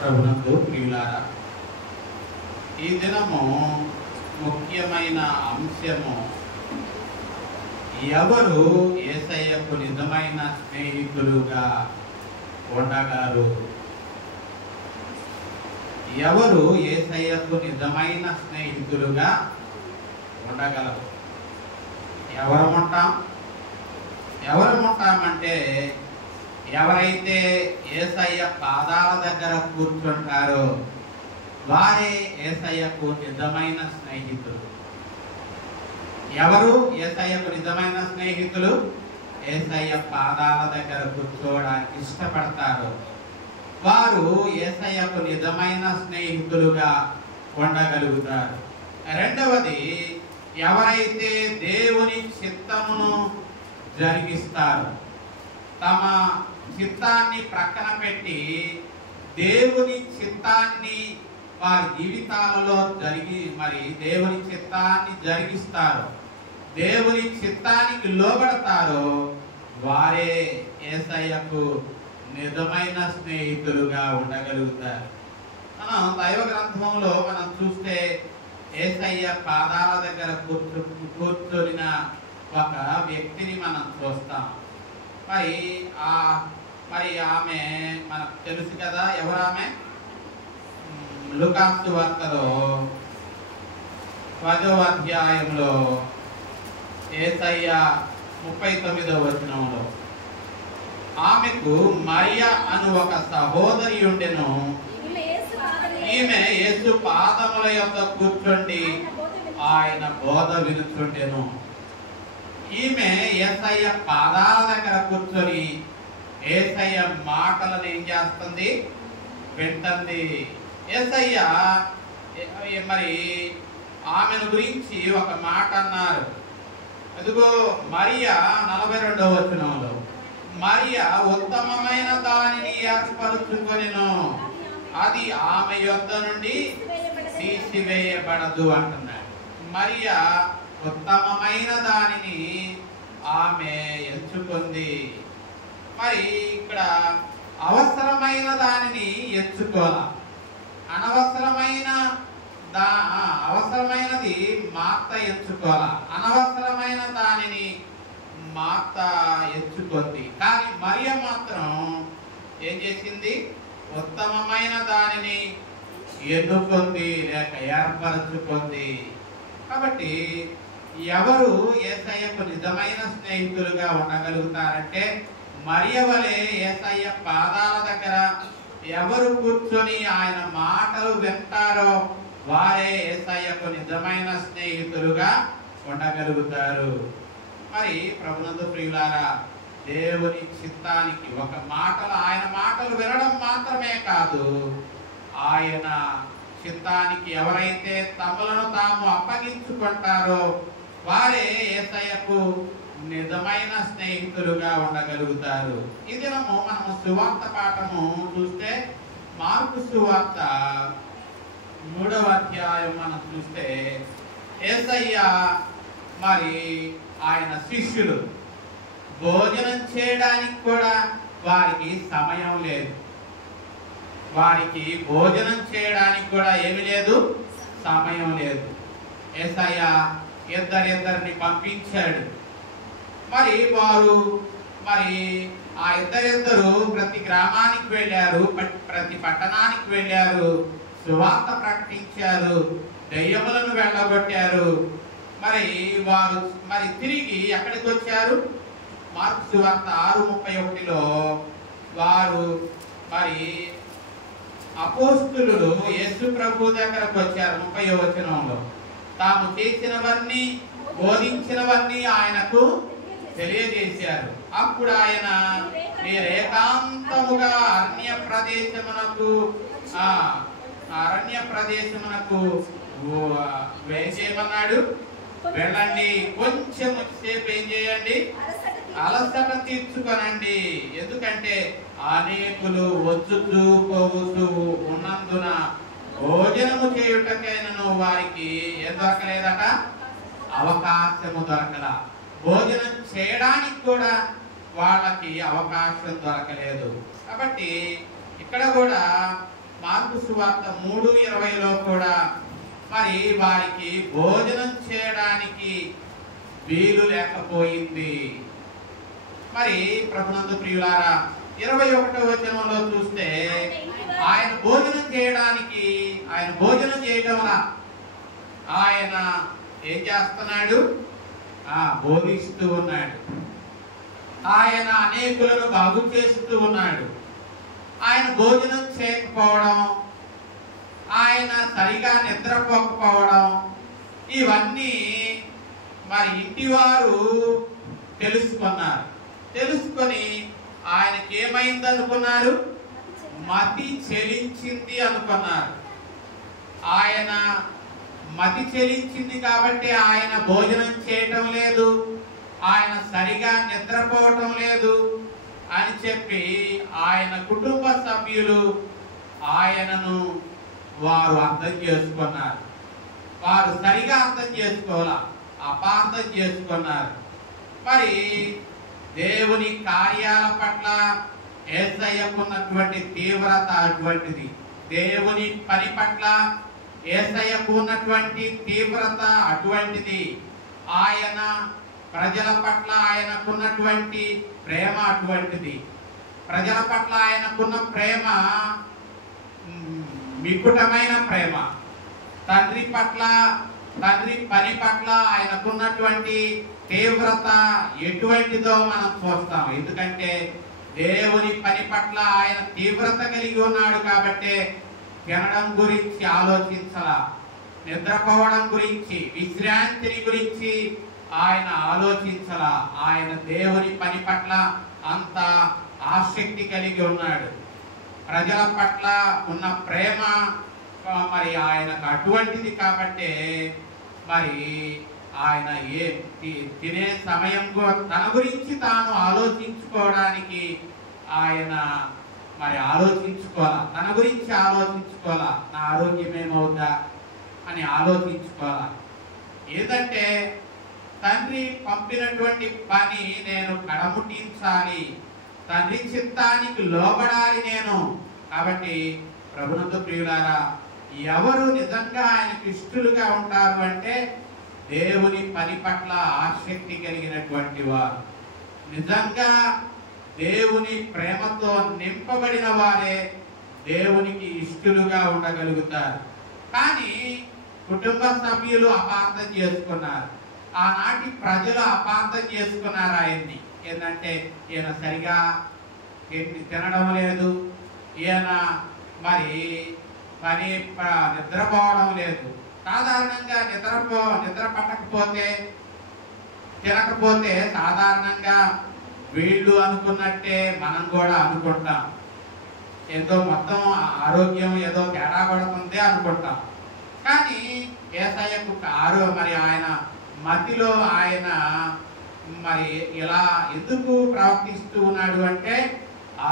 ప్రభునందు ప్రియులారా, ఈ దినము ముఖ్యమైన అంశము ఎవరు యేసయ్యకు నిజమైన స్నేహితులుగా ఉండగలరు? ఎవరు యేసయ్యకు నిజమైన స్నేహితులుగా ఉండగలరు? ఎవరముంటామంటే ఎవరైతే యేసయ్య పాదాల దగ్గర కూర్చుంటారో వారే యేసయ్యకు నిజమైన స్నేహితులు. ఎవరు యేసయ్యకు నిజమైన స్నేహితులు? యేసయ్య పాదాల దగ్గర కూర్చోవడానికి ఇష్టపడతారు. వారు యేసయ్యకు నిజమైన స్నేహితులుగా ఉండగలుగుతారు. రెండవది, ఎవరైతే దేవుని చిత్తమును జరిగిస్తారు, తమ చిత్తాన్ని ప్రక్కన పెట్టి దేవుని చిత్తాన్ని వారి జీవితాలలో దేవుని చిత్తాన్ని జరిగిస్తారు, దేవుని చిత్తానికి లోబడతారో వారే యేసయ్యకు నిజమైన స్నేహితులుగా ఉండగలుగుతారు. మనం దైవ గ్రంథంలో మనం చూస్తే యేసయ్య పాదాల దగ్గర కూర్చొని ఒక వ్యక్తిని మనం చూస్తాం. మరి ఆమె మనకు తెలుసు కదా, ఎవరు ఆమె? లూకాసు వార్తలో 10వ అధ్యాయంలో యేసయ్య 39వ వచనంలో ఆమెకు మరియా అను ఒక సహోదరి ఉండెను. ఈమె యేసు పాదముల యొద్ద కూర్చుండి ఆయన బోధ వినుచుండెను. ఈమె యేసయ్య పాదాల దగ్గర కూర్చొని యేసయ్య మాటలను ఏం చేస్తుంది? వింటుంది. యేసయ్య మరి ఆమెను గురించి ఒక మాట అన్నారు. అదిగో మరియా 42వ వచనంలో, మరియా ఉత్తమమైన దానిని ఏర్పరుచుకొనెను, అది ఆమె యొద్ద నుండి తీసివేయబడదు అంటున్నాడు. మరియా ఉత్తమమైన దానిని ఆమె ఎంచుకుంది. మరి ఇక్కడ అవసరమైన దానిని ఎంచుకోవాలి. అవసరమైనది మార్త ఎంచుకోవాలి, అనవసరమైన దానిని మార్త ఎంచుకుంది. కానీ మరియ మాత్రం ఏం చేసింది? ఉత్తమమైన దానిని ఎన్నుకుంది, లేక ఏర్పరచుకుంది. కాబట్టి ఎవరు యేసయ్యకు నిజమైన స్నేహితులుగా ఉండగలుగుతారంటే, మరియ వలె యేసయ్య పాదాల దగ్గర ఎవరు కూర్చొని ఆయన మాటలు వింటారో వారే యేసయ్యకు నిజమైన స్నేహితులుగా ఉండగలుగుతారు. మరి ప్రభునందు ప్రియులారా, దేవుని చిత్తానికి ఆయన మాటలు వినడం మాత్రమే కాదు, ఆయన చిత్తానికి ఎవరైతే తమలను తాము అప్పగించుకుంటారో వారే యేసయ్యకు నిజమైన స్నేహితులుగా ఉండగలుగుతారు. ఈ దినము మనము సువార్త పాఠము చూస్తే మార్కు సువార్త 3వ అధ్యాయం మనం చూస్తే యేసయ్య మరి ఆయన శిష్యులు భోజనం చేయడానికి కూడా వారికి సమయం లేదు. వారికి భోజనం చేయడానికి కూడా ఏమి లేదు, సమయం లేదు. యేసయ్య ఇద్దరిని పంపించాడు. మరి వారు ఆ ఇద్దరు ప్రతి గ్రామానికి వెళ్ళారు, ప్రతి పట్టణానికి వెళ్ళారు, సువార్త ప్రకటించారు, దెయ్యములను వెళ్ళగొట్టారు. వారు తిరిగి ఎక్కడికి వచ్చారు? మార్కు సువార్త 6:31లో వారు అపోస్తులు యేసు ప్రభు దగ్గరకు వచ్చారు. 30వ వచనంలో తాము చేసినవన్నీ బోధించినవన్నీ ఆయనకు తెలియజేశారు. అప్పుడు ఆయన మీరు ఏకాంతముగా అరణ్య ప్రదేశమునకు వేసేయమన్నాడు. వెళ్ళండి, కొంచెం సేపు ఏం చేయండి, అలసట తీర్చుకొనండి. ఎందుకంటే అనేకులు వచ్చుచూ పోవుచూ ఉన్నందున భోజనము చేయుటకైనను వారికి ఏం దొరకలేదట, అవకాశము దొరకల. భోజనం చేయడానికి కూడా వాళ్ళకి అవకాశం దొరకలేదు. కాబట్టి ఇక్కడ కూడా మార్కు సువార్త 3:20లో కూడా మరి వారికి భోజనం చేయడానికి వీలు లేకపోయింది. మరి ప్రభునందు ప్రియులారా 21వ వచనంలో చూస్తే ఆయన భోజనం చేయడం ఆయన ఏం చేస్తున్నాడు? బోధిస్తూ ఉన్నాడు. ఆయన అనేకులను బాగు చేస్తూ ఉన్నాడు. ఆయన భోజనం చేయకపోవడం, ఆయన సరిగా నిద్రపోకపోవడం, ఇవన్నీ మరి ఇంటివారు తెలుసుకున్నారు. తెలుసుకొని ఆయనకి ఏమైంది అనుకున్నారు? మతి చెలించింది అనుకున్నారు. ఆయన మతి చెలించింది కాబట్టి ఆయన భోజనం చేయటం లేదు, ఆయన సరిగా నిద్రపోవటం లేదు అని చెప్పి ఆయన కుటుంబ సభ్యులు ఆయనను వారు అర్థం చేసుకున్నారు. వారు సరిగా అర్థం చేసుకోవాల, అపార్థం చేసుకున్నారు. మరి దేవుని కార్యాల పట్ల యేసయ్యకున్నటువంటి తీవ్రత అటువంటిది. దేవుని పని పట్ల యేసయ్యకు ఉన్నటువంటి తీవ్రత అటువంటిది. ఆయన ప్రజల పట్ల ఆయనకున్నటువంటి ప్రేమ అటువంటిది. ప్రజల పట్ల ఆయనకున్న ప్రేమ మికుటమైన ప్రేమ. తండ్రి పని పట్ల ఆయనకున్నటువంటి తీవ్రత ఎటువంటిదో మనం చూస్తాం. ఎందుకంటే దేవుని పని పట్ల ఆయన తీవ్రత కలిగి ఉన్నాడు కాబట్టి తినడం గురించి ఆలోచించాల, నిద్రపోవడం గురించి, విశ్రాంతిని గురించి ఆయన ఆలోచించాల. ఆయన దేవుని పని పట్ల అంత ఆసక్తి కలిగి ఉన్నాడు. ప్రజల పట్ల ఉన్న ప్రేమ మరి ఆయనకు అటువంటిది కాబట్టి మరి ఆయన తినే సమయం తన గురించి తాను ఆలోచించుకోవడానికి ఆయన మరి ఆలోచించుకోవాలా, తన గురించి ఆలోచించుకోవాలా. నా ఆరోగ్యం ఏమవుద్దా అని ఆలోచించుకోవాలా. ఏదంటే తండ్రి పంపినటువంటి పని నేను కడముట్టించాలి, తండ్రి చిత్తానికి లోబడాలి నేను. కాబట్టి ప్రభునందు ప్రియులారా, ఎవరు నిజంగా ఆయనకు ఇష్టలుగా ఉంటారు అంటే దేవుని పని పట్ల ఆసక్తి కలిగినటువంటి వారు, నిజంగా దేవుని ప్రేమతో నింపబడిన వారే దేవునికి ఇష్టలుగా ఉండగలుగుతారు. కానీ కుటుంబ సభ్యులు అపార్థం చేసుకున్నారు. ఆనాటి ప్రజలు అపార్థం చేసుకున్నారు ఆయన్ని. ఏంటంటే ఈయన సరిగా తినడం లేదు, ఈయన మరి నిద్రపోవడం లేదు. సాధారణంగా నిద్ర పట్టకపోతే తినకపోతే సాధారణంగా వీళ్ళు అనుకున్నట్టే మనం కూడా అనుకుంటాం. ఏదో మొత్తం ఆరోగ్యం ఏదో తేడా పడుతుంది అనుకుంటాం. కానీ యేసయ్యకు మరి ఆయన మతిలో ఆయన మరి ఇలా ఎందుకు ప్రవర్తిస్తూ ఉన్నాడు అంటే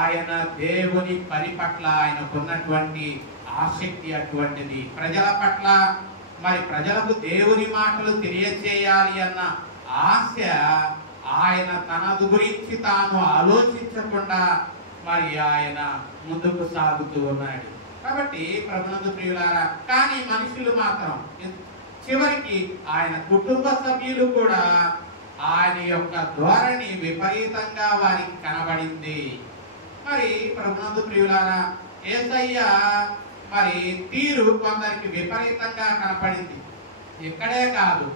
ఆయన దేవుని పని పట్ల ఆయనకున్నటువంటి ఆసక్తి అటువంటిది. ప్రజల పట్ల మరి ప్రజలకు దేవుని మాటలు తెలియచేయాలి అన్న ఆశ ఆయన తనదు గురించి తాను ఆలోచించకుండా మరి ఆయన ముందుకు సాగుతూ ఉన్నాడు. కాబట్టి ప్రభునందు ప్రియులారా, కానీ మనుషులు మాత్రం చివరికి ఆయన కుటుంబ సభ్యులు కూడా ఆయన యొక్క ధోరణి విపరీతంగా వారికి కనబడింది. మరి ప్రభునందు ప్రియులారా, యేసయ్య మరి తీరు కొందరికి విపరీతంగా కనపడింది. ఇక్కడే కాదు,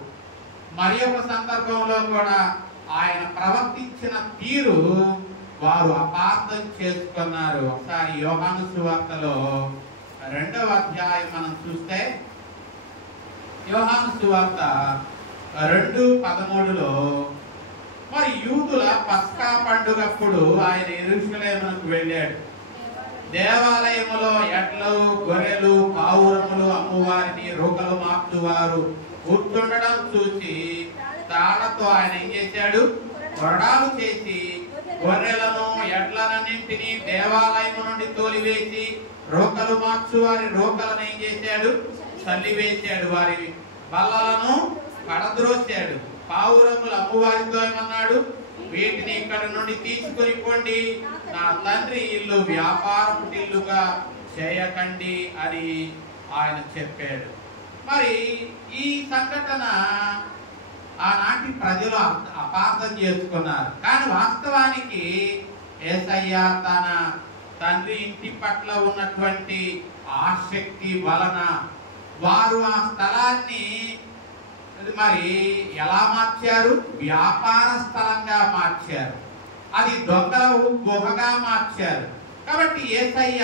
మరి ఒక సందర్భంలో కూడా ఆయన ప్రవర్తించిన తీరు వారు అపార్థం చేసుకున్నారు. ఒకసారి యోహాను సువార్తలో 2వ అధ్యాయం మనం చూస్తే, యోహాను సువార్త 2:13లో మరి యూదుల పస్కా పండుగప్పుడు ఆయన యెరూషలేమునకు వెళ్ళాడు. దేవాలయములో ఎడ్లు, గొర్రెలు, పావురములు అమ్మువారిని రోకలు మార్చువారు కూర్చుండడం చూసి తాళతో ఆయన ఏం చేశాడు? కొరడాలు చేసి గొర్రెలను ఎడ్లనన్నింటినీ దేవాలయము నుండి తోలివేసి రోకలు మార్చువారి రోకలను ఏం చేశాడు? చల్లివేశాడు. వారి బల్లలను పడద్రోశాడు. పావురములు అమ్మువారితో ఏమన్నాడు? వీటిని ఇక్కడ నుండి తీసుకొని పోండి, నా తండ్రి ఇల్లు వ్యాపారపు ఇల్లుగా చేయకండి అని ఆయన చెప్పాడు. మరి ఈ సంఘటన ఆనాటి ప్రజలు అపార్థం చేసుకున్నారు. కానీ వాస్తవానికి యేసయ్య తన తండ్రి ఇంటి పట్ల ఉన్నటువంటి ఆసక్తి వలన వారు ఆ స్థలాన్ని మరి ఎలా మార్చారు? వ్యాపార స్థలంగా మార్చారు. అది దొంగల గుహగా మార్చారు. కాబట్టి యేసయ్య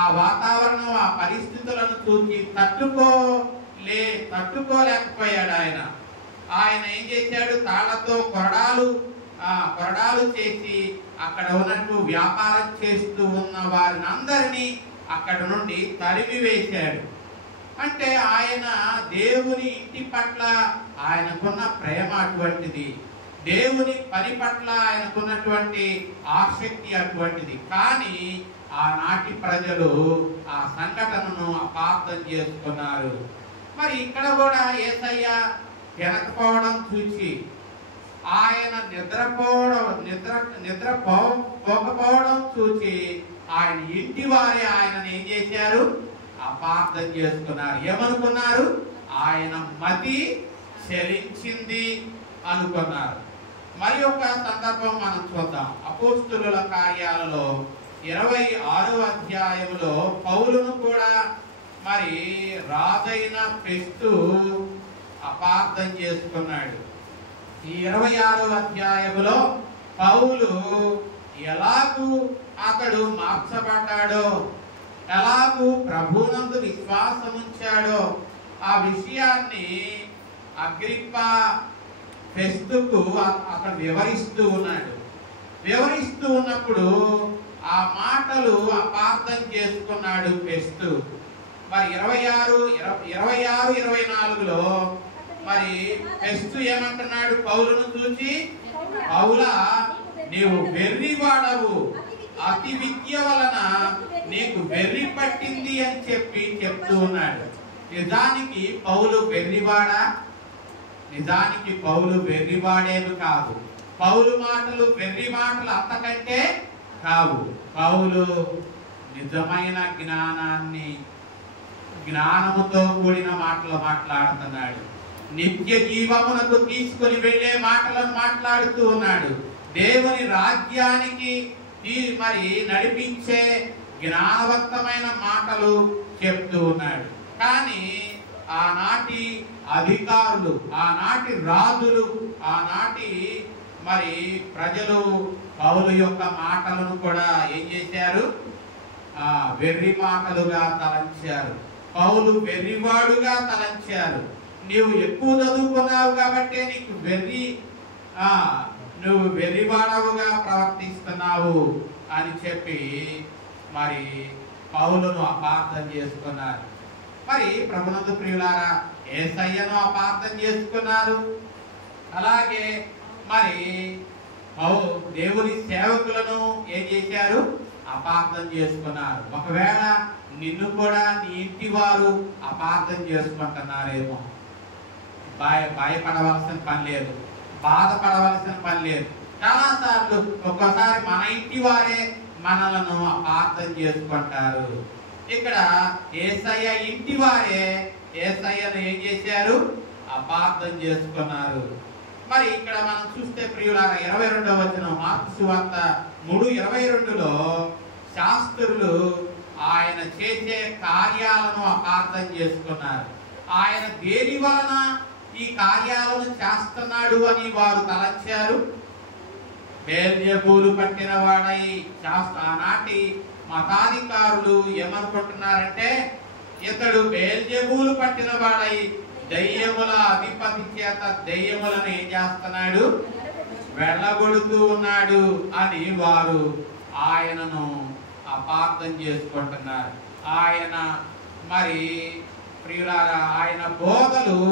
ఆ వాతావరణం, ఆ పరిస్థితులను చూసి తట్టుకోలేకపోయాడు. ఆయన ఏం చేశాడు? తాళ్లతో కొరడాలు చేసి అక్కడ ఉన్నట్టు వ్యాపారం చేస్తూ ఉన్న వారిని అందరినీ అక్కడ నుండి తరిమి వేశాడు. అంటే ఆయన దేవుని ఇంటి పట్ల ఆయనకున్న ప్రేమ అటువంటిది, దేవుని పని పట్ల ఆయనకున్నటువంటి ఆసక్తి అటువంటిది. కానీ ఆనాటి ప్రజలు ఆ సంఘటనను అపార్థం చేసుకున్నారు. మరి ఇక్కడ కూడా యేసయ్య తినకపోవడం చూసి, ఆయన నిద్రపోకపోవడం చూసి ఆయన ఇంటి వారే ఆయనను ఏం చేశారు? అపార్థం చేసుకున్నారు. ఏమనుకున్నారు? ఆయన మతి చెలించింది అనుకున్నారు. మరి ఒక సందర్భం మనం చూద్దాం. అపోస్తలుల కార్యాలలో 26వ అధ్యాయంలో పౌలును కూడా మరి రాజైన ఫెస్తు అపార్థం చేసుకున్నాడు. ఈ 26వ అధ్యాయంలో పౌలు ఎలాగూ అతడు మార్చబడ్డాడో, ఎలాగూ ప్రభునందు విశ్వాసం ఉంచాడో ఆ విషయాన్ని అగ్రిప్పా ఫెస్తుకు అతడు వివరిస్తూ ఉన్నాడు. వివరిస్తూ ఉన్నప్పుడు ఆ మాటలు అపార్థం చేసుకున్నాడు ఫెస్తు. మరి 26, 24లో మరి ఫెస్తు ఏమంటున్నాడు? పౌలును చూసి, పౌలా, నీవు వెర్రివాడవు, అతి విద్య వలన నీకు వెర్రి పట్టింది అని చెప్తూ ఉన్నాడు. నిజానికి పౌలు వెర్రివాడా? నిజానికి పౌలు వెర్రివాడేమి కాదు. పౌలు మాటలు వెర్రి మాటలు అంతకంటే కావు. పౌలు నిజమైన జ్ఞానముతో కూడిన మాటలు మాట్లాడుతున్నాడు. నిత్య జీవమునకు తీసుకొని వెళ్ళే మాటలను మాట్లాడుతూ ఉన్నాడు. దేవుని రాజ్యానికి మరి నడిపించే జ్ఞానవంతమైన మాటలు చెప్తూ ఉన్నాడు. కానీ ఆనాటి అధికారులు, ఆనాటి రాజులు, ఆనాటి మరి ప్రజలు పౌలు యొక్క మాటలను కూడా ఏం చేశారు? వెర్రి మాటలుగా తలంచారు. పౌలు వెర్రివాడుగా తలంచారు. నీవు ఎక్కువ చదువుకున్నావు కాబట్టి నీకు నువ్వు వెర్రివాడవుగా ప్రవర్తిస్తున్నావు అని చెప్పి మరి పౌలును అపార్థం చేసుకున్నారు. మరి ప్రభునందు ప్రియులారా, యేసయ్యను అపార్థం చేసుకున్నారు. అలాగే మరి దేవుని సేవకులను ఏం చేశారు? అపార్థం చేసుకున్నారు. ఒకవేళ నిన్ను కూడా నీ ఇంటి వారు అపార్థం చేసుకుంటున్నారేమో. భయపడవలసిన పని లేదు, బాధపడవలసిన పని లేదు. చాలా సార్లు ఒక్కోసారి మన ఇంటి వారే మనలను అపార్థం చేసుకుంటారు. ఇక్కడ యేసయ్య ఇంటి వారే యేసయ్యను ఏం చేశారు? అపార్థం చేసుకున్నారు. మరి ఇక్కడ మనం చూస్తే ప్రియులారా, 22వ వచనం మార్కు సువార్త 3:22లో శాస్త్రులు ఆయన చేసే కార్యాలను అపార్థం చేసుకున్నారు. ఆయన దేని వలన ఈ కార్యాలను చేస్తున్నాడు అని వారు తలంచారు. బెల్జెబూలు పట్టిన వాడై ఆనాటి మతాధికారులు ఏమనుకుంటున్నారంటే, ఇతడు బెల్జెబూలు పట్టిన వాడై దయ్యముల అధిపతి చేత దయ్యములను ఏం చేస్తున్నాడు? వెళ్ళగొడుతూ ఉన్నాడు అని వారు ఆయనను అపార్థం చేసుకుంటున్నారు. ఆయన మరి ప్రియులారా, ఆయన బోధలు,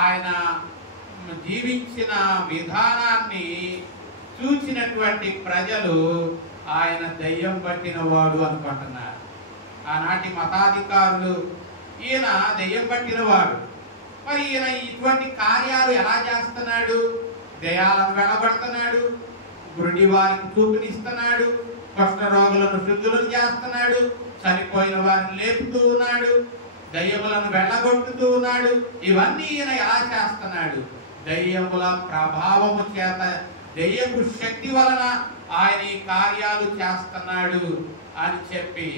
ఆయన జీవించిన విధానాన్ని చూసినటువంటి ప్రజలు ఆయన దయ్యం పట్టిన వాడు అనుకుంటున్నారు. ఆనాటి మతాధికారులు ఈయన దయ్యం పట్టిన వాడు, మరి ఈయన ఇటువంటి కార్యాలు ఎలా చేస్తున్నాడు? దయ్యాలను వెళ్ళగొడుతున్నాడు, గురుడి వారికి చూపునిస్తున్నాడు, కుష్ఠరోగులను శుద్ధులను చేస్తున్నాడు, చనిపోయిన వారిని లేపుతూ ఉన్నాడు, దయ్యములను వెళ్ళగొట్టుతూ ఉన్నాడు. ఇవన్నీ ఈయన ఎలా చేస్తున్నాడు? దయ్యముల ప్రభావము చేత, దయ్యపు శక్తి వలన ఆయన ఈ కార్యాలు చేస్తున్నాడు అని చెప్పి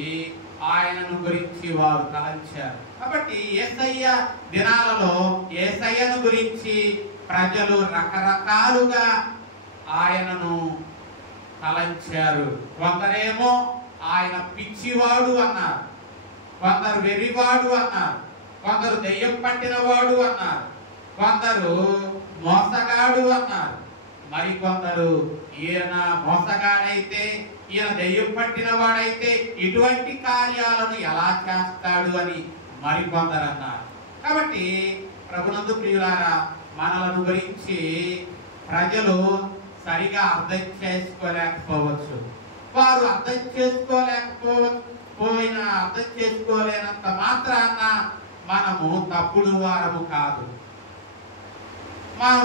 ఆయనను గురించి వారు తలంచారు. కాబట్టి యేసయ్య దినాలలో యేసయ్యను గురించి ప్రజలు రకరకాలుగా ఆయనను తలంచారు. కొందరేమో ఆయన పిచ్చివాడు అన్నారు, కొందరు వెర్రివాడు అన్నారు, కొందరు దెయ్యం పట్టినవాడు అన్నారు, కొందరు మోసగాడు అన్నారు, మరికొందరు ఈయన మోసగాడైతే, ఈయన దెయ్యం పట్టిన వాడైతే ఇటువంటి కార్యాలను ఎలా చేస్తాడు అని మరికొందరు అన్నారు. కాబట్టి ప్రభునందు ప్రియులారా, మనలను గురించి ప్రజలు సరిగా అర్థం చేసుకోలేకపోవచ్చు. వారు అర్థం చేసుకోలేనంత మాత్రాన మనము తప్పుడు వారము కాదు.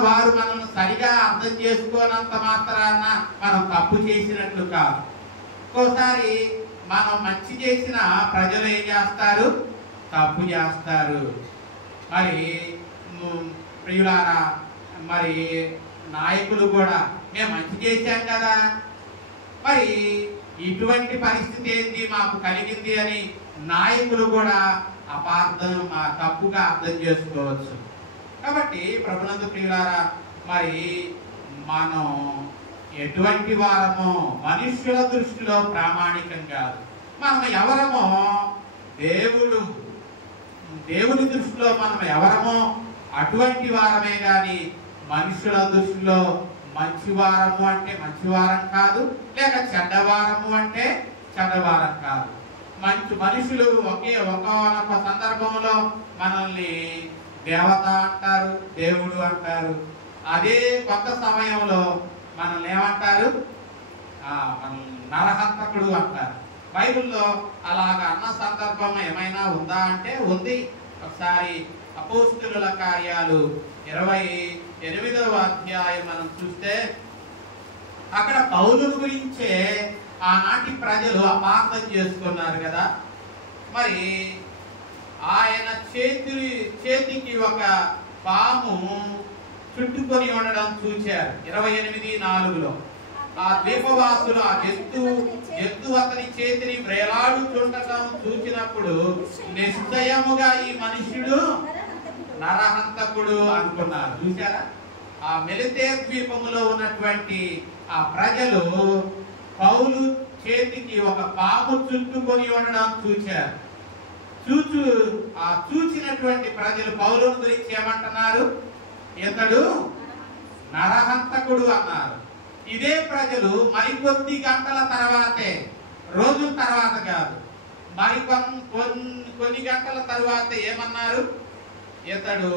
వారు మనల్ని సరిగా అర్థం చేసుకోనంత మాత్రాన మనం తప్పు చేసినట్లు కాదు. ఒక్కోసారి మనం మంచి చేసిన ప్రజలు ఏం చేస్తారు? తప్పు చేస్తారు. మరి ప్రియులారా, మరి నాయకులు కూడా మేము మంచి చేశాం కదా, మరి ఇటువంటి పరిస్థితి ఏంటి మాకు కలిగింది అని నాయకులు కూడా తప్పుగా అర్థం చేసుకోవచ్చు. కాబట్టి ప్రభునందు ప్రియులారా, మరి మనం ఎటువంటి వారమో మనుష్యుల దృష్టిలో ప్రామాణికం కాదు. మనం ఎవరమో దేవుని దృష్టిలో మనం ఎవరమో అటువంటి వారమే కానీ మనుషుల దృష్టిలో మంచివారము అంటే మంచివారం కాదు, లేక చెడ్డవారము అంటే చెడ్డవారం కాదు. మనుషులు ఒక సందర్భంలో మనల్ని దేవత అంటారు, దేవుడు అంటారు. అదే కొంత సమయంలో మనల్ని ఏమంటారు? నరహంతకుడు అంటారు. బైబిల్లో అలాగా అన్న సందర్భం ఏమైనా ఉందా అంటే ఉంది. ఒకసారి అపోస్తలుల కార్యాలు 28వ అధ్యాయం మనం చూస్తే అక్కడ పౌలు గురించే ఆనాటి ప్రజలు అపార్థం చేసుకున్నారు కదా. మరి ఆయన చేతికి ఒక పాము చుట్టుకొని ఉండడం చూచారు. 28:4లో ఆ ద్వీపవాసులు ఆ జంతు అతని చేతిని వ్రేలాడుతుండటం చూసినప్పుడు నిశ్చయముగా ఈ మనుష్యుడు నరహంతకుడు అనుకున్నారు. చూసారా? ఆ మెలితే ద్వీపములో ఉన్నటువంటి ఆ ప్రజలు పౌలు చేతికి ఒక పాము చుట్టుకొని ఉండడం చూచారు. చూచినటువంటి ప్రజలు పౌలుని గురించి ఏమంటున్నారు? ఇతడు నరహంతకుడు అన్నారు. ఇదే ప్రజలు మరికొద్ది గంటల తర్వాతే, రోజుల తర్వాత కాదు, కొన్ని గంటల తర్వాత ఏమన్నారు? ఇతడు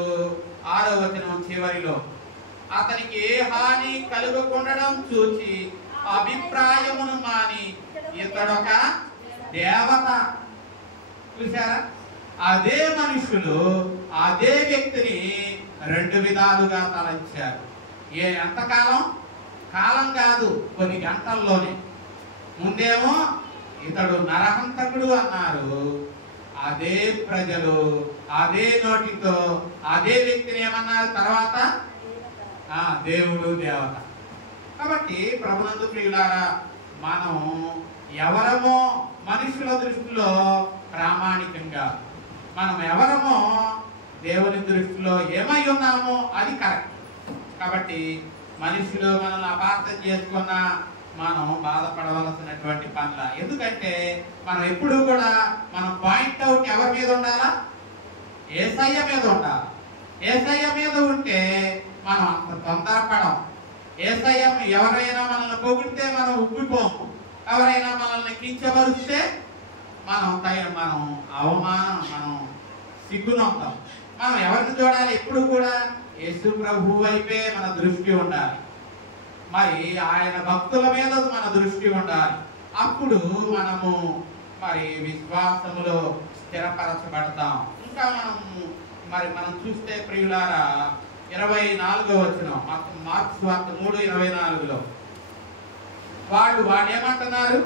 6వ వచనం చివరిలో అతనికి ఏ హాని కలుగకుండడం చూచి అభిప్రాయమును మాని ఇతడొక దేవత. చూసారా? అదే మనుషులు అదే వ్యక్తిని 2 విధాలుగా తలంచారు. ఎంతకాలం? కాలం కాదు, కొన్ని గంటల్లోనే. ముందేమో ఇతడు నరహంతకుడు అన్నారు, అదే ప్రజలు అదే నోటితో అదే వ్యక్తిని ఏమన్నారు తర్వాత? దేవుడు, దేవత. కాబట్టి ప్రభునందు ప్రియులారా, మనం ఎవరమో మనుషుల దృష్టిలో ప్రామాణికంగా, మనం ఎవరమో దేవుని దృష్టిలో ఏమై ఉన్నామో అది కరెక్ట్. కాబట్టి మనుషులు మనల్ని అపార్థం చేసుకున్న మనం బాధపడవలసినటువంటి పనుల. ఎందుకంటే మనం ఎప్పుడు కూడా మనం పాయింట్ అవుట్ ఎవరి మీద ఉండాలా? యేసయ్య మీద ఉండాలి. యేసయ్య మీద ఉంటే మనం అంత తొందరపడం. యేసయ్య ఎవరైనా మనల్ని పొగిడితే మనం ఉబ్బిపోము, ఎవరైనా మనల్ని కించపరిస్తే మనం అవమానం, మనం సిగ్గునొందాం. మనం ఎవరిని చూడాలి? ఎప్పుడు కూడా యేసు ప్రభు వైపే మన దృష్టి ఉండాలి. మరి ఆయన భక్తుల మీద మన దృష్టి ఉండాలి. అప్పుడు మనము మరి విశ్వాసములో స్థిరపరచబడతాం. ఇంకా మనం చూస్తే ప్రియులారా 24వ వచనం, మార్క్స్ వార్త 3:24లో వాళ్ళు ఏమంటున్నారు,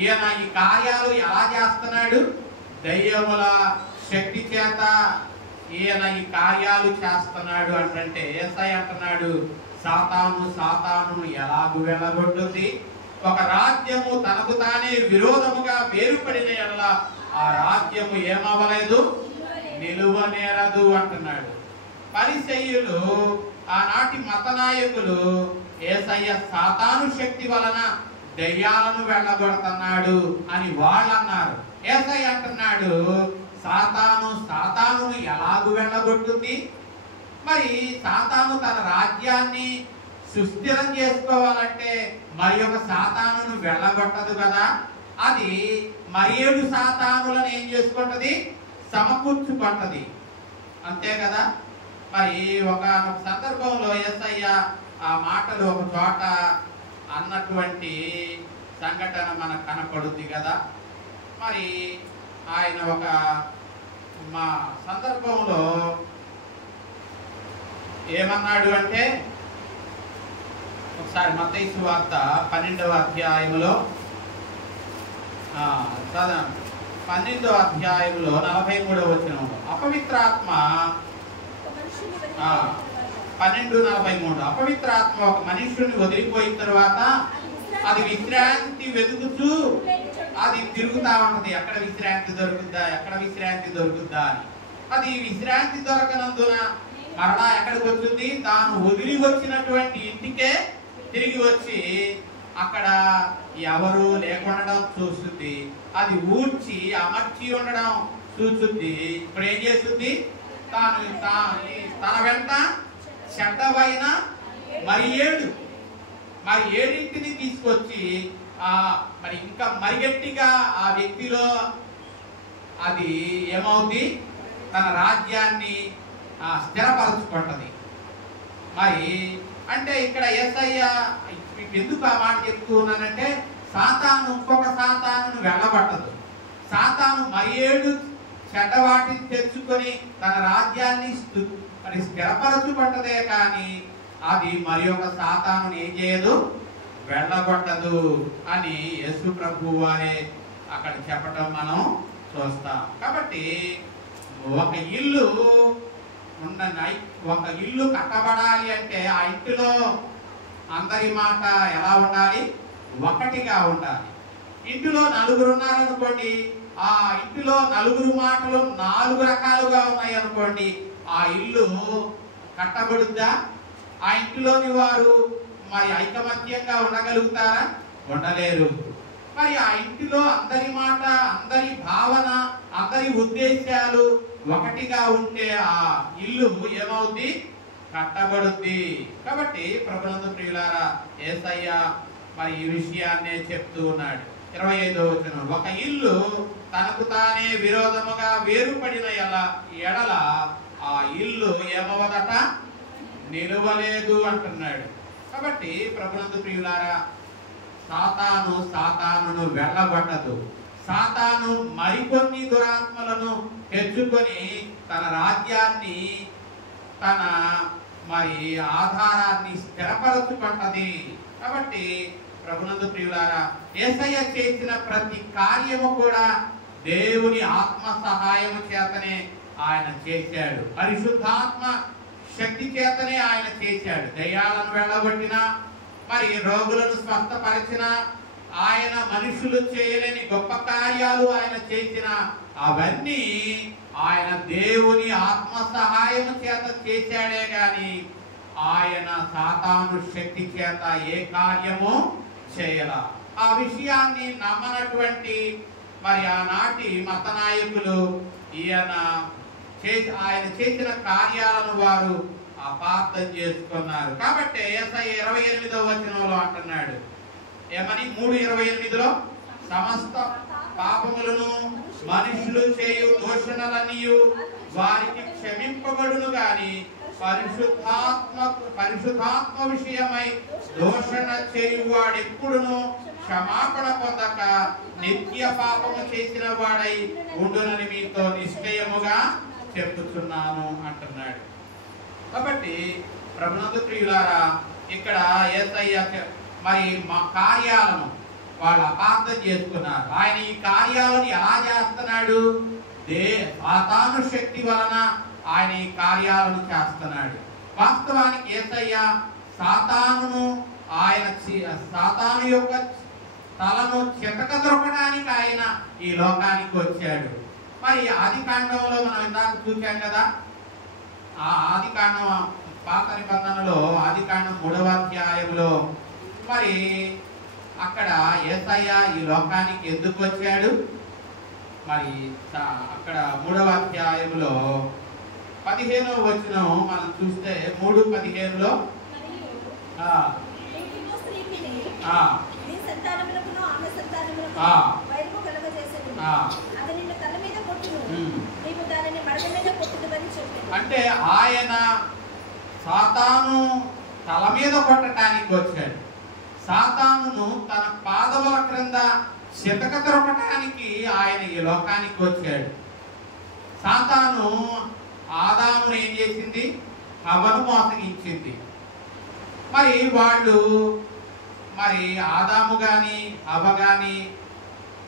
ఈయన ఈ కార్యాలు ఎలా చేస్తున్నాడు, దయ్యముల శక్తి చేత ఈయన ఈ కార్యాలు చేస్తున్నాడు అంటే యేసయ్య అంటున్నాడు, సాతాను ఎలాగు వెళ్ళగొట్టుద్ది, ఒక రాజ్యము తనకు తానే విరోధముగా వేరుపడిన యెడల ఆ రాజ్యము ఏమవ్వలేదు, నిలువనేరదు అంటున్నాడు. పరిసయ్యులు, ఆనాటి మత నాయకులు యేసయ్య సాతాను శక్తి వలన దయ్యాలను వెళ్ళగొడుతున్నాడు అని వాళ్ళు అన్నారు. యేసయ్య అంటున్నాడు, సాతాను ఎలాగు వెళ్ళగొట్టుద్ది, మరి సాతాను తన రాజ్యాన్ని సుస్థిరం చేసుకోవాలంటే మరి ఒక సాతానును వెళ్ళగొట్టదు కదా, అది మరి 7 సాతానులను ఏం చేసుకుంటది, సమకూర్చుకుంటది, అంతే కదా. మరి ఒక సందర్భంలో యేసయ్య ఆ మాటలు ఒక చోట అన్నటువంటి సంఘటన మనకు కనపడుద్ది కదా. మరి ఆయన ఒక మా సందర్భంలో ఏమన్నాడు అంటే, ఒకసారి మత్తయి సువార్త 12వ అధ్యాయంలో 12వ అధ్యాయంలో 43వ వచనంలో అపవిత్రాత్మ 12:43 అపవిత్రాత్మ ఒక మనుష్యుని వదిలిపోయిన తర్వాత అది విశ్రాంతి వెతుకుతూ అది తిరుగుతా ఉంటది, ఎక్కడ విశ్రాంతి దొరుకుద్దా అని. అది విశ్రాంతి దొరకనందున మరలా ఎక్కడికి వచ్చింది, తాను వదిలి వచ్చినటువంటి ఇంటికే తిరిగి వచ్చి అక్కడ ఎవరు లేకుండడం చూస్తుంది, అది ఊడ్చి అమర్చి ఉండడం చూస్తుంది. ఇప్పుడు ఏం చేస్తుంది, తన వెంట చెడ్డవైన మరి 7 తీసుకొచ్చి మరి ఇంకా మరి గట్టిగా ఆ వ్యక్తిలో అది ఏమవుతుంది, తన రాజ్యాన్ని స్థిరపరచుకుంటది. మరి అంటే ఇక్కడ యేసయ్య ఎందుకు ఆ మాట చెప్తున్నానంటే, సాతాను ఇంకొక సాతానును వెళ్ళబట్టదు, సాతాను మరి 7 చెడ్డవాటిని తెచ్చుకొని తన రాజ్యాన్ని మరి స్థిరపరచుకుంటదే కానీ అది మరి ఒక సాతానుని ఏం చేయదు, వెళ్ళగొట్టదు అని యేసు ప్రభువు వారే అక్కడ చెప్పటం మనం చూస్తాం. కాబట్టి ఒక ఇల్లు కట్టబడాలి అంటే ఆ ఇంటిలో అందరి మాట ఎలా ఉండాలి, ఒకటిగా ఉండాలి. ఇంటిలో 4 ఉన్నారనుకోండి, ఆ ఇంటిలో 4 మాటలు 4 రకాలుగా ఉన్నాయి అనుకోండి, ఆ ఇల్లు కట్టబడుద్దా? ఆ ఇంటిలోని వారు మరి ఐకమత్యంగా ఉండగలుగుతారా? ఉండలేరు. మరి ఆ ఇంటిలో అందరి మాట, అందరి భావన, అందరి ఉద్దేశాలు ఒకటిగా ఉంటే ఆ ఇల్లు ఏమవుద్ది, కట్టబడుద్ది. కాబట్టి ప్రభునందు ప్రియులారా, యేసయ్య మరి ఈ విషయాన్నే చెప్తూ ఉన్నాడు. 25వ వచనం, ఒక ఇల్లు తనకు తానే విరోధముగా వేరుపడిన ఎడల ఆ ఇల్లు ఏమవదట, నిలువలేదు అంటున్నాడు. కాబట్టి ప్రభునందు ప్రియులారా, సాతానును వెళ్ళగొట్టదు. సాతాను మరికొన్ని దురాత్మలను తెచ్చుకొని తన రాజ్యాన్ని, తన మరి ఆధారాన్ని స్థిరపరచుకుంటది. కాబట్టి ప్రభునందు ప్రియులారా, యేసయ్య చేసిన ప్రతి కార్యము కూడా దేవుని ఆత్మ సహాయము చేతనే ఆయన చేశాడు, పరిశుద్ధాత్మ శక్తి చేతనే ఆయన చేశాడు. దయ్యాలను వెళ్ళగొట్టిన, మరి రోగులను స్వస్థపరిచిన, ఆయన మనుషులు చేయలేని గొప్ప కార్యాలు ఆయన చేసిన, అవన్నీ ఆయన దేవుని ఆత్మ సహాయం చేత చేశాడే గాని ఆయన సాతాను శక్తి చేత ఏ కార్యము చేయల. ఆ విషయాన్ని నమ్మనటువంటి మరి ఆనాటి మత నాయకులు ఆయన చేసిన కార్యాలను వారు అపార్థం చేసుకున్నారు. కాబట్టి యేసయ్య 28వ వచనంలో అంటున్నాడు ఏమని, 3:28లో, సమస్త పాపములను మనుషులు చేయు దోషణలన్నీ వారికి క్షమింపబడును గాని పరిశుద్ధాత్మ విషయమై దోషణ చేయువాడు ఎప్పుడును క్షమాపణ పొందక నిత్య పాపము చేసిన వాడై ఉండునని మీతో నిశ్చయముగా చెప్పుచున్నాను అంటున్నాడు. కాబట్టి ప్రభునందు ప్రియులారా, ఇక్కడ యేసయ్య మరి మా కార్యాలను వాళ్ళు అపార్థం చేసుకున్నారు. ఆయన ఈ కార్యాలను ఎలా చేస్తున్నాడు? సాతాను శక్తి వలన ఆయన ఈ కార్యాలను చేస్తున్నాడు. వాస్తవానికి యేసయ్య సాతాను యొక్క తలను చితకదొరకడానికి ఆయన ఈ లోకానికి వచ్చాడు. మరి ఆది కాండంలో మనం ఇందాక చూసాం కదా, ఆ ఆది కాండం పాత నిబంధనలో ఆది కాండం 3వ అధ్యాయంలో మరి అక్కడ యేసయ్య ఈ లోకానికి ఎందుకు వచ్చాడు? మరి అక్కడ 3వ అధ్యాయంలో 15వ వచనం మనం చూస్తే 3:15లో అంటే ఆయన సాతాను తల మీద కొట్టడానికి వచ్చాడు. సాతానును తన పాదముల క్రింద చితక దొరకటానికి ఆయన ఈ లోకానికి వచ్చాడు. సాతాను ఆదామును ఏం చేసింది? హవ్వను మోసగించింది. మరి వాళ్ళు ఆదాము గాని హవ్వ గాని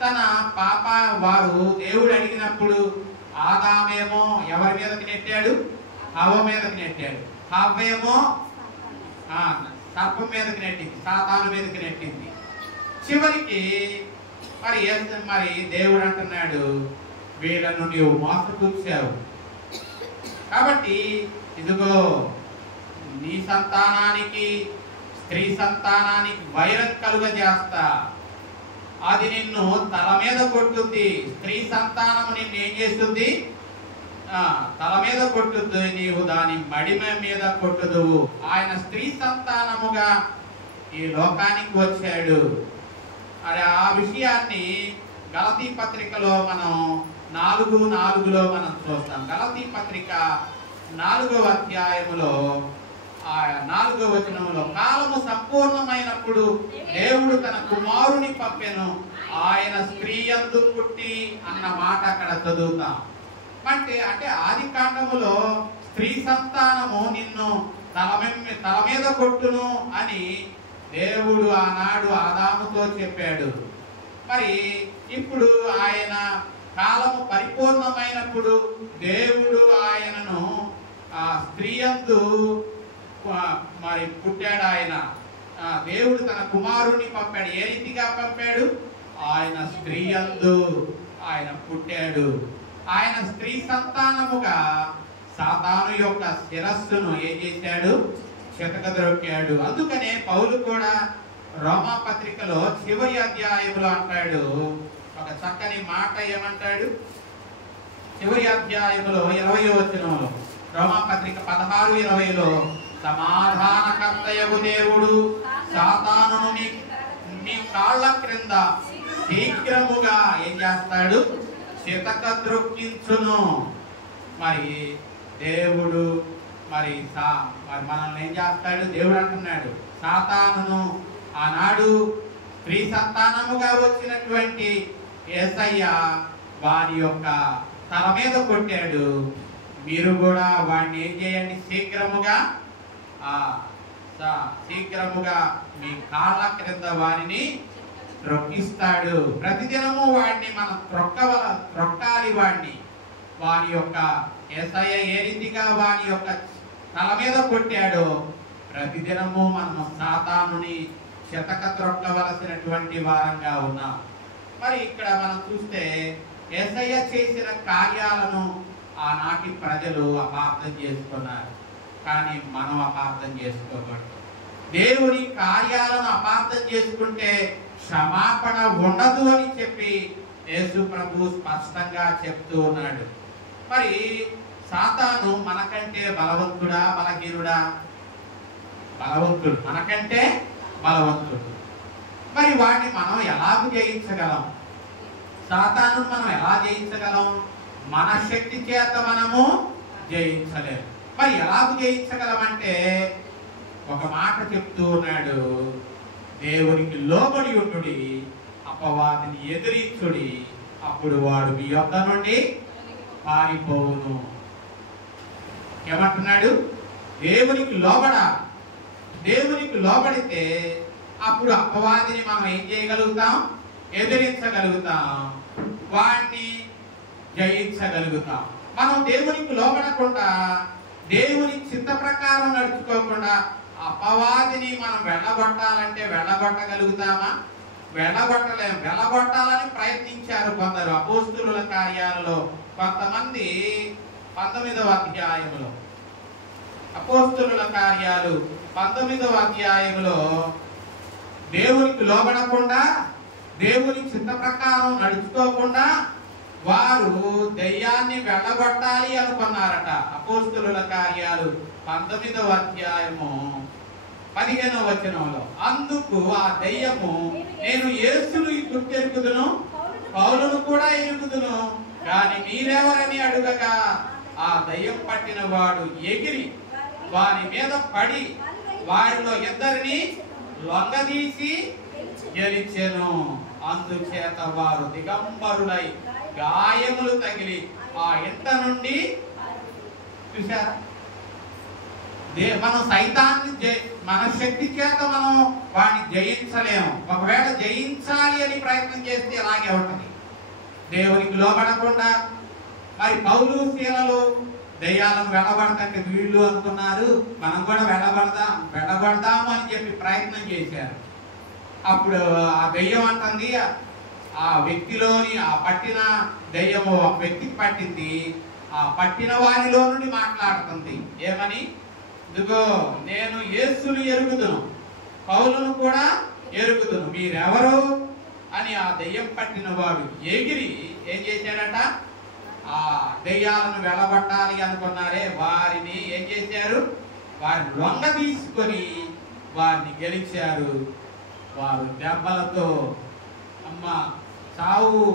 తన పాప వారు దేవుడు అడిగినప్పుడు ఆదామేమో ఎవరి మీదకి నెట్టాడు? హవ్వ మీదకి నెట్టాడు. హవ్వేమో సర్పం మీదకి నెట్టింది, సాతాను మీదకి నెట్టింది. చివరికి మరి దేవుడు అంటున్నాడు, వీళ్ళను నీవు మోసపుచ్చావు కాబట్టి ఇదిగో నీ సంతానానికి స్త్రీ సంతానానికి వైరం కలుగజేస్తా, అది నిన్ను తల మీద కొట్టుద్ది. స్త్రీ సంతానము నిన్ను ఏం చేస్తుంది? తల మీద కొట్టుద్దు, నీవు దాని మడిమ మీద కొట్టుదువు. ఆయన స్త్రీ సంతానముగా ఈ లోకానికి వచ్చాడు. అది ఆ విషయాన్ని గలతీ పత్రికలో మనం 4:4లో మనం చూస్తాం. గలతీ పత్రిక 4వ అధ్యాయములో 4వ వచనంలో కాలము సంపూర్ణమైనప్పుడు దేవుడు తన కుమారుని పంపెను, ఆయన స్త్రీ యందు పుట్టి అన్న మాట అక్కడ చదువుతాం. అంటే ఆది కాండములో స్త్రీ సంతానము నిన్ను తల మీద కొట్టును అని దేవుడు ఆనాడు ఆదాముతో చెప్పాడు. మరి ఇప్పుడు ఆయన కాలము పరిపూర్ణమైనప్పుడు దేవుడు ఆయనను స్త్రీ యందు మరి పుట్టాడు. ఆయన దేవుడు తన కుమారుని పంపాడు. ఏ రీతిగా పంపాడు? ఆయన స్త్రీ యందు ఆయన పుట్టాడు. ఆయన స్త్రీ సంతానముగా సాతాను యొక్క శిరస్సును ఏం చేశాడు? చితకద్రొక్కాడు. అందుకనే పౌలు కూడా రోమా పత్రికలో చివరి అధ్యాయంలో అంటాడు ఒక చక్కని మాట. ఏమంటాడు? చివరి అధ్యాయంలో 20వ వచనంలో, రోమా పత్రిక 16:20లో, సమాధానకర్తయగు దేవుడు సాతానును నీ కాళ్ళ క్రింద శీఘ్రముగా ఏం చేస్తాడు? చితకద్రొక్కించును. మరి దేవుడు మరి మనల్ని ఏం చేస్తాడు? దేవుడు అంటున్నాడు, సాతానును ఆనాడు స్త్రీ సంతానముగా వచ్చినటువంటి యేసయ్య వారి యొక్క తల మీద కొట్టాడు. మీరు కూడా వాడిని ఏం చేయండి? శీఘ్రముగా మీ కాళ్ళ క్రింద వారిని త్రొక్కిస్తాడు. ప్రతిదినము వాడిని మనం త్రొక్కాలి. వాని యొక్క యేసయ్య ఏ రీతిగా వాని యొక్క తల మీద కొట్టాడో ప్రతిదినము మనము సాతానుని చితక త్రొక్కవలసినటువంటి వారంగా ఉన్నాం. మరి ఇక్కడ మనం చూస్తే యేసయ్య చేసిన కార్యాలను ఆనాటి ప్రజలు అపార్థం చేసుకున్నారు. కానీ మనం అపార్థం చేసుకోకూడదు. దేవుని కార్యాలను అపార్థం చేసుకుంటే క్షమాపణ ఉండదు అని చెప్పి యేసు ప్రభు స్పష్టంగా చెప్తూ ఉన్నాడు. మరి సాతాను మనకంటే బలవంతుడా బలహీనుడా? బలవంతుడు, మనకంటే బలవంతుడు. మరి వాడిని మనం ఎలాగ జయించగలం? సాతాను మనం ఎలా జయించగలం? మన శక్తి చేత మనము జయించలేము. మరి ఎలాగ జయించగలమంటే ఒక మాట చెప్తూ ఉన్నాడు, దేవునికి లోబడి ఉండుడి, అపవాదిని ఎదిరించుడి, అప్పుడు వాడు మీ యొద్ద నుండి పారిపోవును. ఏమంటున్నాడు? దేవునికి లోబడితే అప్పుడు అపవాదిని మనం ఏం చేయగలుగుతాం? ఎదిరించగలుగుతాం, వాడిని జయించగలుగుతాం. మనం దేవునికి లోబడకుండా, దేవుని చిత్త ప్రకారం నడుచుకోకుండా అపవాదిని మనం వెళ్ళగొట్టాలంటే వెళ్ళగొట్టగలుగుతామా? వెళ్ళగొట్టలేము. వెళ్ళగొట్టాలని ప్రయత్నించారు కొందరు. అపోస్తలుల కార్యాలలో కొంతమంది 19వ అధ్యాయంలో, అపోస్తలుల కార్యాలు 19వ అధ్యాయంలో దేవునికి లోబడకుండా, దేవుని చిత్త ప్రకారం నడుచుకోకుండా వారు దెయ్యాన్ని వెళ్ళగొట్టాలి అనుకున్నారట. అపోస్తలుల కార్యాలు 19వ అధ్యాయము 15వ వచనంలో, అందుకు ఆ దెయ్యము, నేను యేసును గుర్తెరుగుదును, పౌలును కూడా ఎరుగుదును, కానీ మీరెవరని అడుగగా ఆ దయ్యం పట్టిన వాడు ఎగిరి వారి మీద పడి వారిలో ఇద్దరిని లొంగదీసి గెలిచెను. అందుచేత వారు దిగంబరులై గాయములు తగిలి ఆ ఇంట నుండి, చూసారా, మనం సైతాన్ని మన శక్తి చేత మనం వాడిని జయించలేము. ఒకవేళ జయించాలి అని ప్రయత్నం చేస్తే అలాగే ఉంటుంది. దేవునికి లోబడకుండా మరి పౌలు శీలలు దెయ్యాలను వెళ్ళబడతంటే వీళ్ళు అనుకున్నారు మనం కూడా వెళ్ళబడదాము అని చెప్పి ప్రయత్నం చేశారు. అప్పుడు ఆ దెయ్యం అంటుంది, ఆ వ్యక్తిలోని ఆ పట్టిన దెయ్యము ఆ వ్యక్తికి పట్టింది, ఆ పట్టిన వారిలో నుండి మాట్లాడుతుంది. ఏమని? ఇదిగో నేను యేసును ఎరుగుదును, పౌలును కూడా ఎరుగుదును, మీరెవరు అని ఆ దెయ్యం పట్టిన వాడు ఎగిరి ఏం చేశాడట? ఆ దెయ్యాలను వెళ్ళగొట్టాలి అనుకున్నారే వారిని ఏం చేశారు? వారిని లొంగ తీసుకొని వారిని గెలిచారు. వారు దెబ్బలతో అమ్మ చావు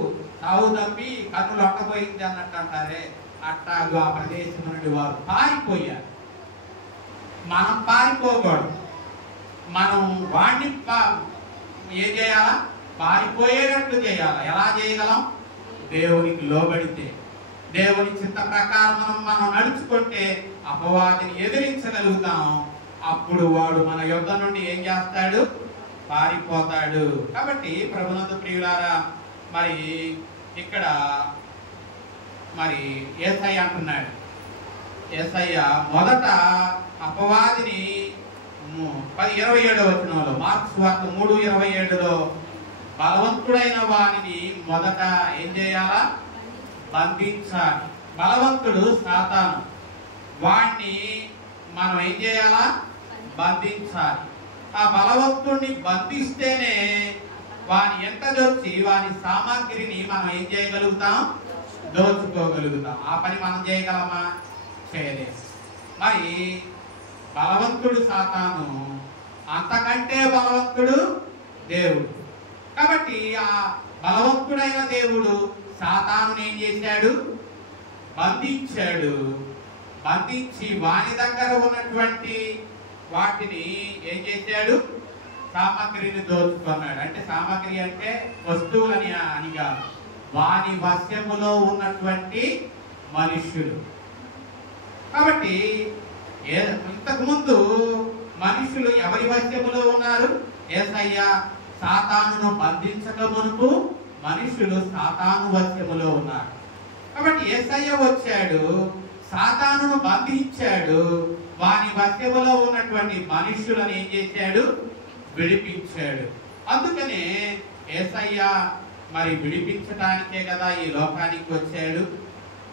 తప్పి కన్నులు ఒట్టపోయింది అన్నట్టు అంటారే, అట్టాగు ఆ ప్రదేశం నుండి వారు పారిపోయారు. మనం పారిపోకూడదు. మనం వాడిని ఏం చేయాలా? పారిపోయేటట్లు చేయాలా. ఎలా చేయగలం? దేవునికి లోబడితే, దేవుని చిత్త ప్రకారం మనం నడుచుకుంటే అపవాదిని ఎదిరించగలుగుతాం. అప్పుడు వాడు మన యుద్ధ నుండి ఏం చేస్తాడు? పారిపోతాడు. కాబట్టి ప్రభునందు ప్రియులారా, మరి ఇక్కడ మరి యేసయ్య అంటున్నాడు, యేసయ్య మొదట అపవాదిని 27వ వచనంలో, మార్క్స్ వార్త 3:27లో బలవంతుడైన వానిని మొదట ఏం చేయాలా? బంధించాలి. బలవంతుడు సాతాను, వాణ్ణి మనం ఏం చేయాలా? బంధించాలి. ఆ బలవంతుడిని బంధిస్తేనే వాని ఎంత దొచ్చి వాని సామాగ్రిని మనం ఏం చేయగలుగుతాం? దోచుకోగలుగుతాం. ఆ పని మనం చేయగలమా? చేయలేము. మరి బలవంతుడు సాతాను, అంతకంటే బలవంతుడు దేవుడు. కాబట్టి ఆ బలవంతుడైన దేవుడు సాతాను ఏం చేశాడు? బంధించాడు. బంధించి వాని దగ్గర ఉన్నటువంటి వాటిని ఏం చేశాడు? సామాగ్రిని దోచుకున్నాడు. అంటే సామాగ్రి అంటే వస్తువులని అనిగా, వాని వశములో ఉన్నటువంటి మనుష్యులు. కాబట్టి ఇంతకు ముందు మనుషులు ఎవరి వశములో ఉన్నారు? యేసయ్య సాతానును బంధించక మునుపు మనుషులు సాతాను వశములో ఉన్నారు. కాబట్టి యేసయ్య వచ్చాడు, సాతానును బంధించాడు, వాని వశములో ఉన్నటువంటి మనుషులను ఏం చేశాడు? విడిపించాడు. అందుకనే యేసయ్య మరి విడిపించడానికే కదా ఈ లోకానికి వచ్చాడు.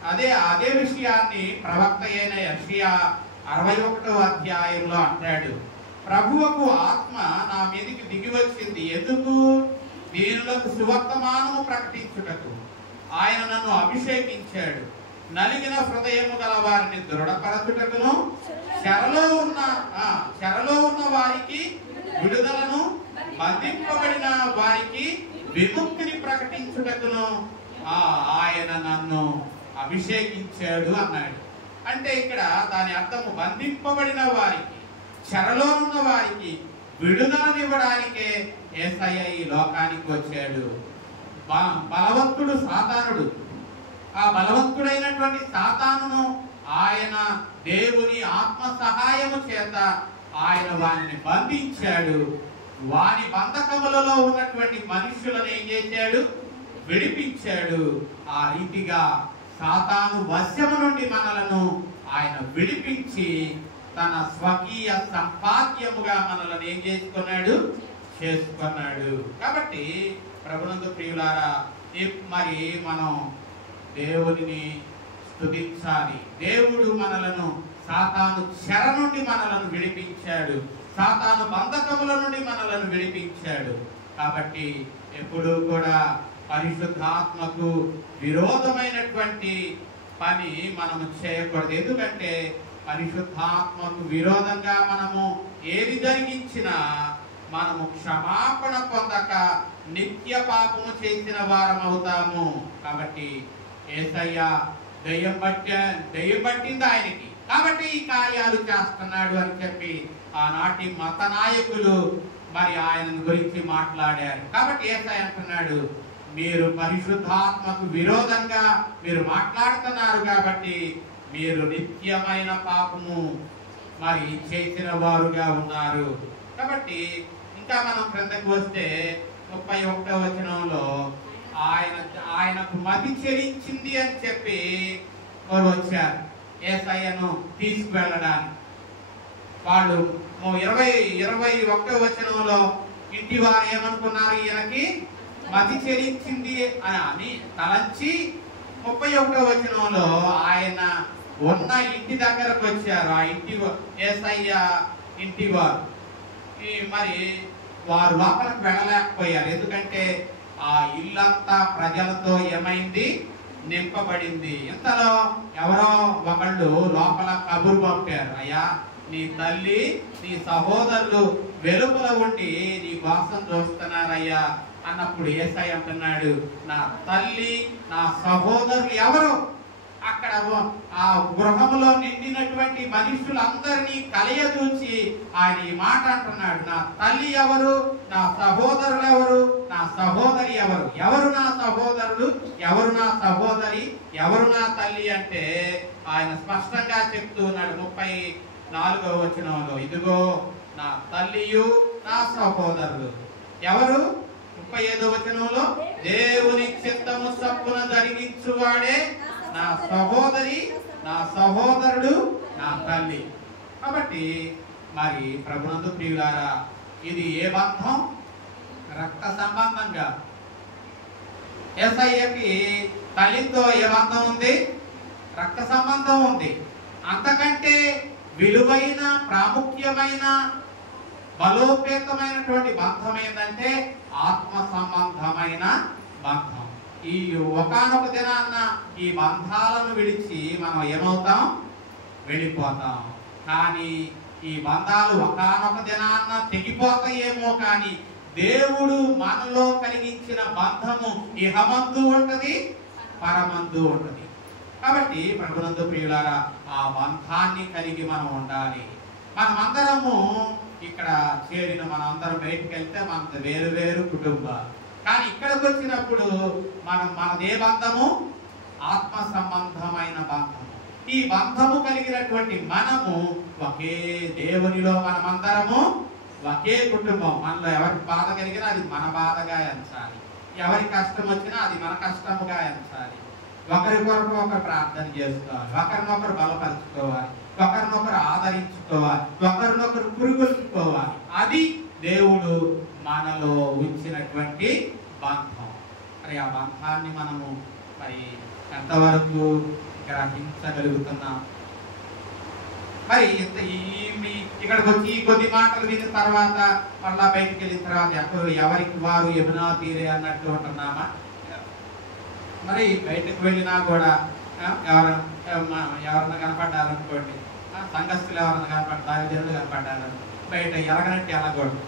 అదే విషయాన్ని ప్రవక్త అయిన యెషయా 61వ అధ్యాయంలో అంటాడు, ప్రభువుకు ఆత్మ నా మీదికి దిగి వచ్చింది, ఎందుకు? దీనులకు సువర్తమానము ప్రకటించుటకు. ఆయన నన్ను అభిషేకించాడు, నలిగిన హృదయము గల వారిని దృఢపరచుటకును, చెరలో ఉన్న వారికి విడుదలను, బంధింపబడిన వారికి విముక్తిని ప్రకటించుటకును ఆయన నన్ను అభిషేకించాడు అన్నాడు. అంటే ఇక్కడ దాని అర్థము బంధింపబడిన వారికి, చెరలో ఉన్న వారికి విడుదలనివ్వడానికే యేసయ్య ఈ లోకానికి వచ్చాడు. బలవంతుడు సాతానుడు. ఆ బలవంతుడైనటువంటి సాతానును ఆయన దేవుని ఆత్మ సహాయము చేత ఆయన వారిని బంధించాడు. వారి బంధకములలో ఉన్నటువంటి మనుషులను ఏం చేశాడు? విడిపించాడు. ఆ రీతిగా సాతాను వశము నుండి మనలను ఆయన విడిపించి తన స్వకీయ సంపాద్యముగా మనలను ఏం చేసుకున్నాడు. కాబట్టి ప్రభునందు ప్రియులారా, మరి మనం దేవునిని స్తుతించాలి. దేవుడు మనలను సాతాను చెర నుండి మనలను విడిపించాడు. సాతాను బంధకముల నుండి మనలను విడిపించాడు. కాబట్టి ఎప్పుడూ కూడా పరిశుద్ధాత్మకు విరోధమైనటువంటి పని మనము చేయకూడదు. ఎందుకంటే పరిశుద్ధాత్మకు విరోధంగా మనము ఏది జరిగించినా మనము క్షమాపణ పొందక నిత్య పాపము చేసిన వారం అవుతాము. కాబట్టి యేసయ్య దయ్యం పట్టింది ఆయనకి, కాబట్టి ఈ కార్యాలు చేస్తున్నాడు అని చెప్పి ఆనాటి మత నాయకులు మరి ఆయన గురించి మాట్లాడారు. కాబట్టి యేసయ్య అంటున్నాడు, మీరు పరిశుద్ధాత్మకు విరోధంగా మీరు మాట్లాడుతున్నారు కాబట్టి మీరు నిత్యమైన పాపము మరి చేసిన వారుగా ఉన్నారు. కాబట్టి ఇంకా మనం క్రిందకు వస్తే 31వ వచనంలో ఆయనకు మతి చెలించింది అని చెప్పి వారు వచ్చారు యేసయ్యను తీసుకువెళ్ళడానికి. వాళ్ళు 21వ వచనంలో ఇంటి వారు ఏమనుకున్నారు? ఈయనకి మతి చెలించింది అని తలంచి 31వ వచనంలో ఆయన ఉన్న ఇంటి దగ్గరకు వచ్చారు. ఆ ఇంటి యేసయ్య ఇంటి వారు మరి వారు లోపలికి వెళ్ళలేకపోయారు. ఎందుకంటే ఆ ఇల్లంతా ప్రజలతో ఏమైంది? నింపబడింది. ఇంతలో ఎవరో ఒకళ్ళు లోపల కబురు పంపారు, అయ్యా నీ తల్లి నీ సహోదరులు వెలుపల ఉండి నీ కోసం చూస్తున్నారయ్యా అన్నప్పుడు యేసయ్య అంటున్నాడు, నా తల్లి నా సహోదరులు ఎవరు? అక్కడ ఆ గృహములో నిండినటువంటి మనుషులందరినీ కలయదూచి ఆయన ఈ మాట అంటున్నాడు, నా తల్లి ఎవరు? నా సహోదరులు ఎవరు? నా సహోదరి ఎవరు? ఎవరు నా సహోదరులు? ఎవరు నా సహోదరి? ఎవరు నా తల్లి అంటే ఆయన స్పష్టంగా చెప్తూ ఉన్నాడు 34వ వచనంలో, ఇదిగో నా తల్లియు నా సహోదరులు. ఎవరు? 35వ వచనంలో, దేవుని చిత్తము చొప్పున జరిగించువాడే నా సహోదరి, నా సహోదరుడు, నా తల్లి. కాబట్టి మరి ప్రభునందు ప్రియులారా, ఇది ఏ బంధం? రక్త సంబంధంగా. యేసయ్యకి తల్లితో ఏ బంధం ఉంది? రక్త సంబంధం ఉంది. అంతకంటే విలువైన ప్రాముఖ్యమైన బలోపేతమైనటువంటి బంధం ఏంటంటే ఆత్మ సంబంధమైన బంధం. ఈ ఒకానొక దినాన్న ఈ బంధాలను విడిచి మనం ఏమవుతాం? వెళ్ళిపోతాం. కానీ ఈ బంధాలు ఒకానొక దినాన్న తెగిపోతాయేమో, కానీ దేవుడు మనలో కలిగించిన బంధము ఇహమందు ఉంటది, పరమందు ఉంటది. కాబట్టి ప్రభునందు ప్రియులారా, ఆ బంధాన్ని కలిగి మనం ఉండాలి. మనమందరము ఇక్కడ చేరిన మనందరం బయటికి వెళ్తే మన వేరు వేరు కుటుంబాలు, కానీ ఇక్కడికి వచ్చినప్పుడు మనదే బంధము? ఆత్మ సంబంధమైన బంధము. ఈ బంధము కలిగినటువంటి మనము ఒకే దేవునిలో మనమందరము ఒకే కుటుంబం. మనలో ఎవరికి బాధ కలిగినా అది మన బాధగా ఎంచాలి, ఎవరి కష్టం వచ్చినా అది మన కష్టముగా ఎంచాలి. ఒకరి కొరకు ఒకరు ప్రార్థన చేసుకోవాలి, ఒకరినొకరు బలపరుచుకోవాలి, ఒకరినొకరు ఆదరించుకోవాలి, ఒకరినొకరు పురుగొల్చుకోవాలి. అది దేవుడు మనలో ఉంచినటువంటి బంధం. మరి ఆ బంధాన్ని మనము మరి ఎంతవరకు గ్రహించగలుగుతున్నాం? మరి ఇక్కడికి వచ్చి కొద్ది మాటలు విన్న తర్వాత మళ్ళా బయటికి వెళ్ళిన తర్వాత ఎవరికి వారు యమునా తీరే అన్నట్టు ఉంటున్నామా? మరి బయటకు వెళ్ళినా కూడా ఎవరన్నా కనపడ్డారనుకోండి, సంఘస్థులు ఎవరన్నా కనపడ్డారు, జనులు కనపడ్డారు, బయట ఎలగనట్టు ఎలగకూడదు.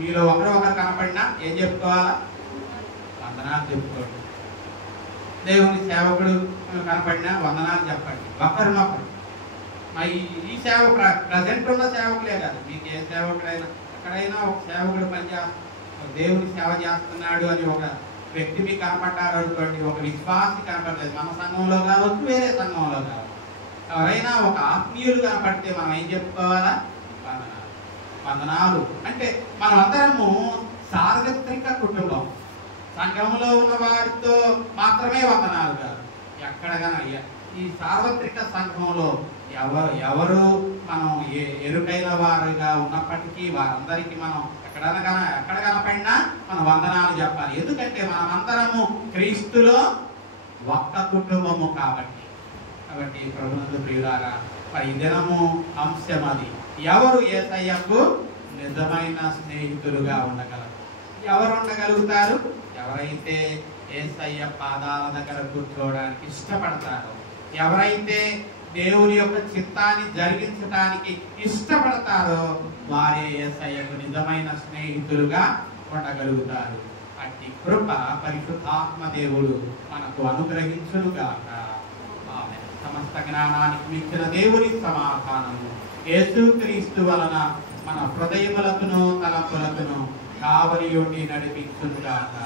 మీలో ఒకరు కనపడినా ఏం చెప్పుకోవాలా? వందనాలు చెప్పుకోండి. దేవుని సేవకుడు కనపడినా వందనాలు చెప్పండి ఒకరినొకరు. మరి ఈ సేవకు ప్రజెంట్ ఉన్న సేవకులే కాదు, మీకు ఏ సేవకుడైనా ఎక్కడైనా ఒక సేవకుడు దేవుని సేవ చేస్తున్నాడు అని ఒక వ్యక్తి మీకు కనపడ్డారు అనుకోండి, ఒక విశ్వాసి కనపడలేదు, మన సంఘంలో కావచ్చు వేరే సంఘంలో కావచ్చు, ఎవరైనా ఒక ఆత్మీయులు కనపడితే మనం ఏం చెప్పుకోవాలా? వందనాలు. అంటే మనమందరము సార్వత్రిక కుటుంబం. సంఘంలో ఉన్న వారితో మాత్రమే వందనాలు కాదు, ఎక్కడగానే ఈ సార్వత్రిక సంఘంలో ఎవరు మనం ఎరుకైన వారుగా ఉన్నప్పటికీ వారందరికీ మనం ఎక్కడ కనపడినా మనం వందనాలు చెప్పాలి. ఎందుకంటే మనం అందరము క్రీస్తులో ఒక్క కుటుంబము కాబట్టి. ప్రభునందు ప్రియులారా, మరి ఈ దినము అంశం అది, ఎవరు యేసయ్యకు నిజమైన స్నేహితులుగా ఉండగలరు? ఎవరు ఉండగలుగుతారు? ఎవరైతే యేసయ్య పాదాల దగ్గర కూర్చోవడానికి ఇష్టపడతారో, ఎవరైతే దేవుని యొక్క చిత్తాన్ని జరిగించడానికి ఇష్టపడతారో వారే యేసయ్యకు నిజమైన స్నేహితులుగా ఉండగలుగుతారు. అట్టి కృప పరిశుద్ధాత్మ దేవుడు మనకు అనుగ్రహించునుగాక. ఆమేన్. సమస్త జ్ఞానానికి మించిన దేవుని సమాధానము యేసుక్రీస్తు వలన మన హృదయములకును తలంపులకును కావలి ఉండి నడిపించునుగాక.